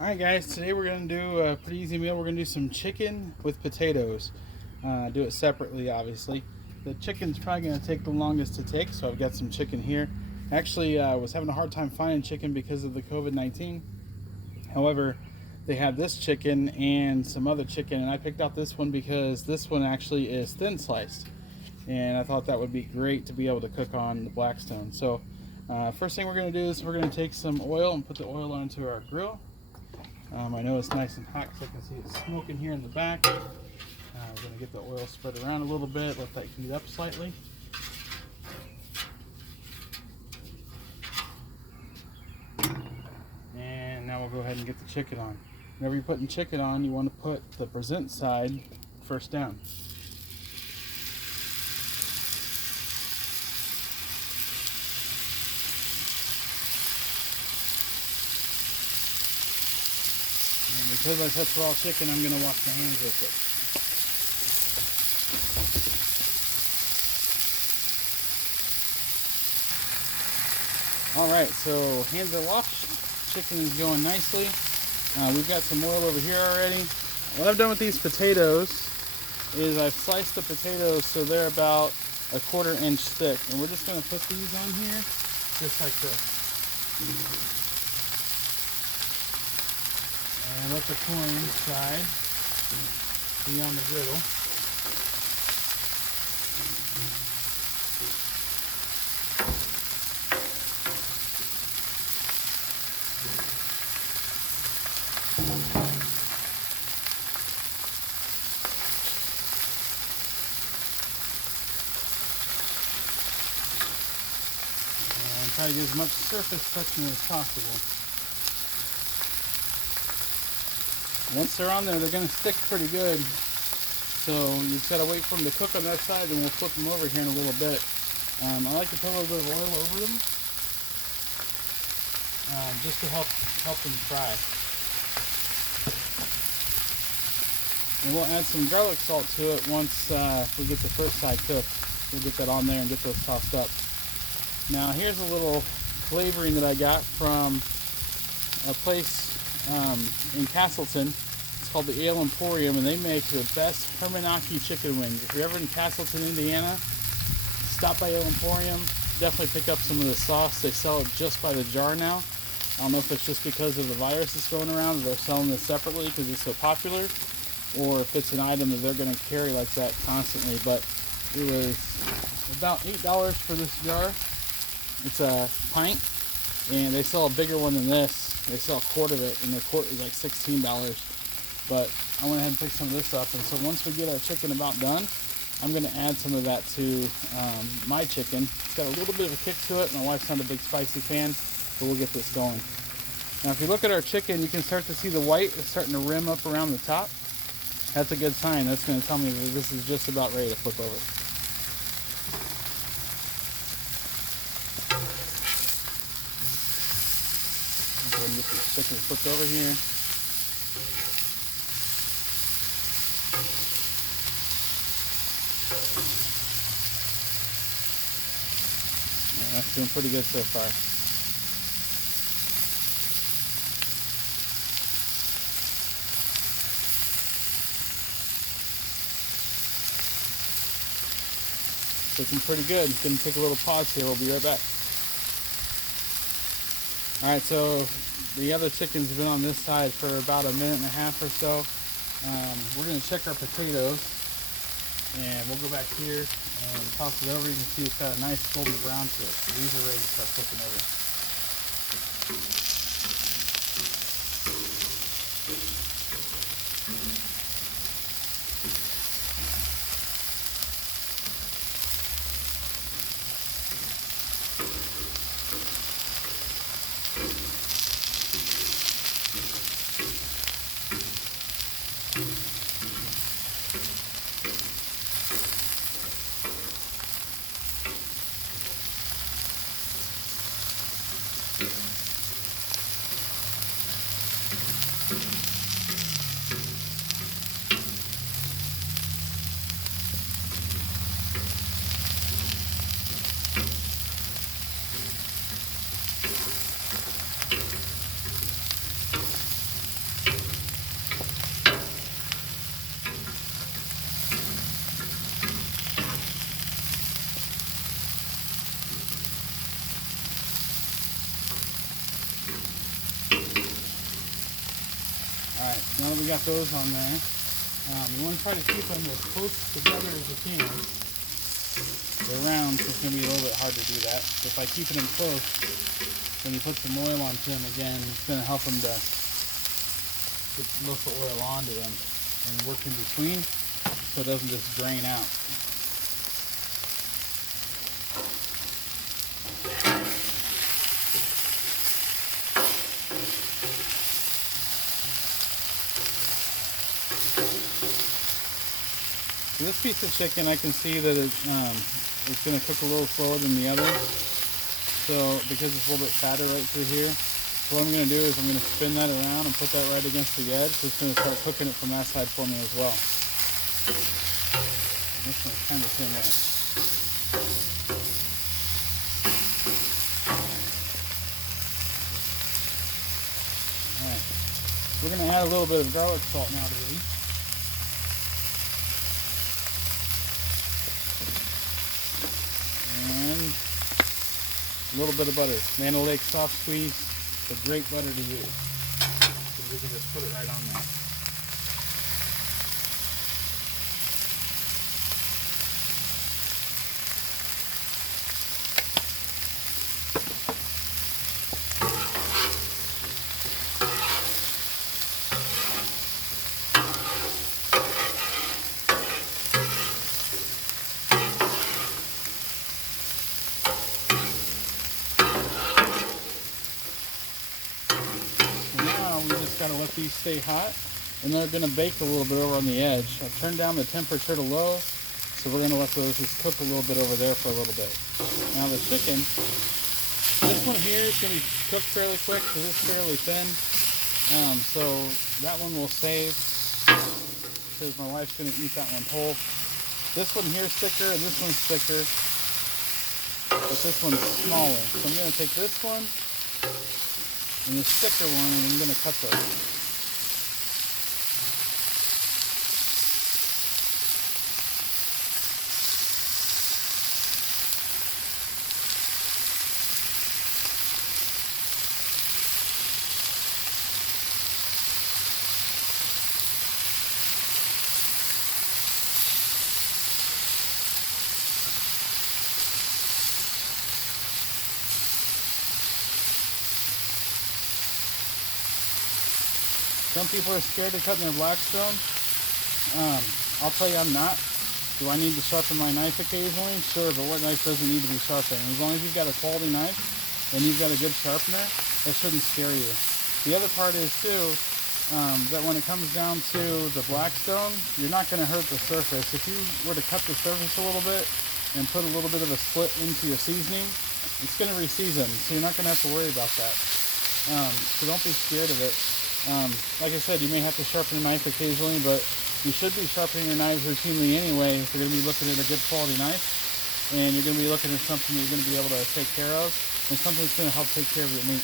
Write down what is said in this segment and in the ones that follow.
Alright guys, today we're going to do a pretty easy meal. We're going to do some chicken with potatoes. Do it separately, obviously. The chicken's probably going to take the longest to take, so I've got some chicken here. Actually, I was having a hard time finding chicken because of the COVID-19. However, they have this chicken and some other chicken, and I picked out this one because this one actually is thin sliced. And I thought that would be great to be able to cook on the Blackstone. So, first thing we're going to do is we're going to take some oil and put the oil onto our grill. I know it's nice and hot because I can see it smoking here in the back. We're going to get the oil spread around a little bit, let that heat up slightly. And now we'll go ahead and get the chicken on. Whenever you're putting chicken on, you want to put the present side first down. And because I touch raw chicken, I'm going to wash my hands with it. Alright, so hands are washed. Chicken is going nicely. We've got some oil over here already. What I've done with these potatoes is I've sliced the potatoes so they're about a 1/4 inch thick. And we're just going to put these on here just like this. And let the corn inside be on the griddle. And try to get as much surface touching as possible. Once they're on there, they're going to stick pretty good. So you've got to wait for them to cook on that side, and we'll flip them over here in a little bit. I like to put a little bit of oil over them, just to help them fry. And we'll add some garlic salt to it once we get the first side cooked. We'll get that on there and get those tossed up. Now here's a little flavoring that I got from a place in Castleton. It's called the Ale Emporium, and they make the best Hermanaki chicken wings. If you're ever in Castleton, Indiana, stop by Ale Emporium. Definitely pick up some of the sauce. They sell it just by the jar now. I don't know if it's just because of the virus that's going around that they're selling this separately because it's so popular, or if it's an item that they're going to carry like that constantly. But it was about $8 for this jar. It's a pint, and they sell a bigger one than this. They sell a quart of it, and the quart is like $16. But I went ahead and picked some of this up, and so once we get our chicken about done, I'm going to add some of that to my chicken. It's got a little bit of a kick to it. My wife's not a big spicy fan, but we'll get this going. Now if you look at our chicken, you can start to see the white is starting to rim up around the top. That's a good sign. That's going to tell me that this is just about ready to flip over. Go ahead and get this chicken flipped over here. Yeah, that's doing pretty good so far. Looking pretty good. Gonna take a little pause here. We'll be right back. Alright, so the other chicken's been on this side for about 1.5 minutes or so. We're going to check our potatoes, and we'll go back here and toss it over. You can see it's got a nice golden brown to it. So these are ready to start cooking over. Alright, now that we got those on there, you want to try to keep them as close together as you can. They're round, so it's going to be a little bit hard to do that. But by keeping them close, when you put some oil onto them again, it's going to help them to get most of the oil onto them and work in between so it doesn't just drain out. So this piece of chicken, I can see that it's going to cook a little slower than the other. So because it's a little bit fatter right through here, so what I'm going to do is I'm going to spin that around and put that right against the edge. So it's going to start cooking it from that side for me as well. And this one's kind of thin there. Alright, we're going to add a little bit of garlic salt now to these. A little bit of butter. Land O'Lakes soft squeeze, the great butter to use. So we can just put it right on there. Got to let these stay hot, and they're going to bake a little bit over on the edge. I've turned down the temperature to low, so we're going to let those just cook a little bit over there for a little bit. Now the chicken, this one here is going to be cooked fairly quick because it's fairly thin, so that one will save because my wife's going to eat that one whole. This one here is thicker and this one's thicker, but this one's smaller. So I'm going to take this one and this thicker one, and I'm going to cut those. Some people are scared to cut in their Blackstone. I'll tell you I'm not. Do I need to sharpen my knife occasionally? Sure, but what knife doesn't need to be sharpened? As long as you've got a quality knife and you've got a good sharpener, that shouldn't scare you. The other part is too, that when it comes down to the Blackstone, you're not going to hurt the surface. If you were to cut the surface a little bit and put a little bit of a split into your seasoning, it's going to re-season, so you're not going to have to worry about that. So don't be scared of it. Like I said, you may have to sharpen your knife occasionally, but you should be sharpening your knives routinely anyway if you're going to be looking at a good quality knife, and you're going to be looking at something that you're going to be able to take care of, and something that's going to help take care of your meat.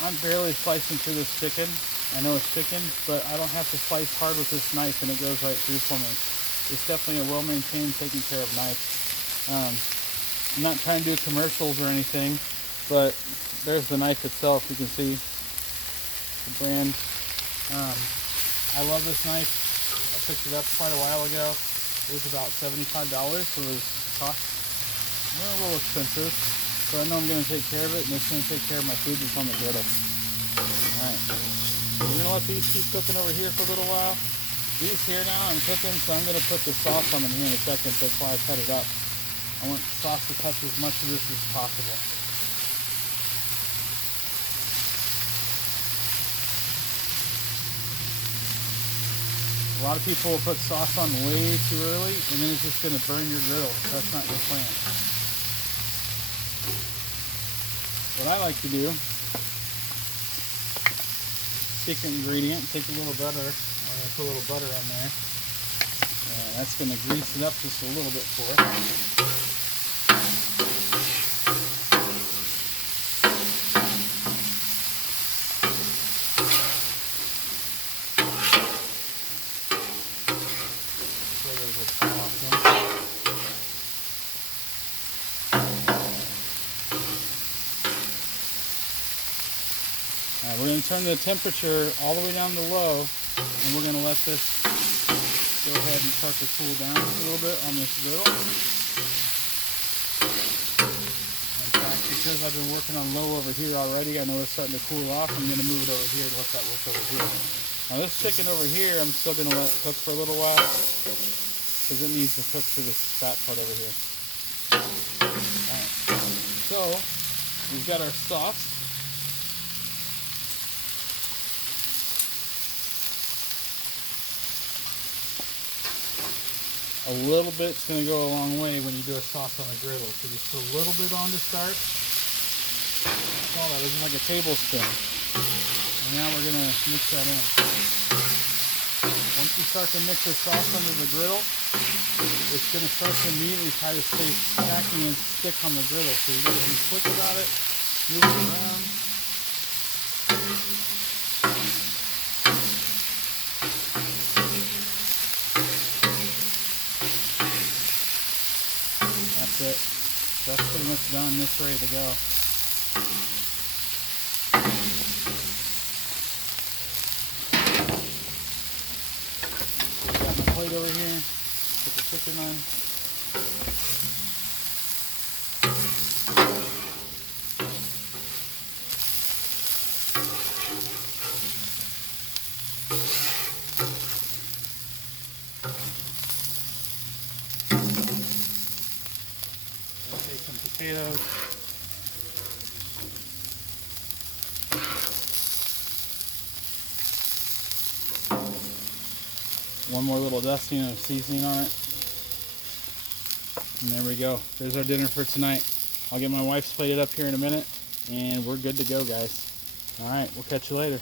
I'm barely slicing through this chicken. I know it's chicken, but I don't have to slice hard with this knife, and it goes right through for me. It's definitely a well-maintained, taken care of knife. I'm not trying to do commercials or anything, but there's the knife itself. You can see the brand. I love this knife. I picked it up quite a while ago. It was about $75, so it was cost a little expensive. So I know I'm going to take care of it, and it's going to take care of my food that's on the griddle. Alright, we're going to let these keep cooking over here for a little while. These here now I'm cooking, so I'm going to put the sauce on them here in a second. That's why I cut it up. I want the sauce to touch as much of this as possible. A lot of people will put sauce on way too early, and then it's just going to burn your griddle. That's not your plan. What I like to do, secret ingredient, take a little butter. I'm going to put a little butter on there. And that's going to grease it up just a little bit for it. We're going to going to turn the temperature all the way down to low, and we're going to let this go ahead and start to cool down a little bit on this griddle. In fact, because I've been working on low over here already, I know it's starting to cool off. I'm going to move it over here to let that work over here. Now this chicken over here, I'm still going to let it cook for a little while, because it needs to cook to this fat part over here. Alright, so we've got our sauce. A little bit's going to go a long way when you do a sauce on a griddle. So just a little bit on to start. That's all that is, like a tablespoon. And now we're going to mix that in. Once you start to mix the sauce under the griddle, it's going to start to immediately try to stay tacky and stick on the griddle. So you got to be quick about it, move it around. That's it. That's pretty much done. It's ready to go. Got my plate over here. Put the chicken on. Take some potatoes. One more little dusting of seasoning on it. And there we go. There's our dinner for tonight. I'll get my wife's plated up here in a minute, and we're good to go, guys. All right, we'll catch you later.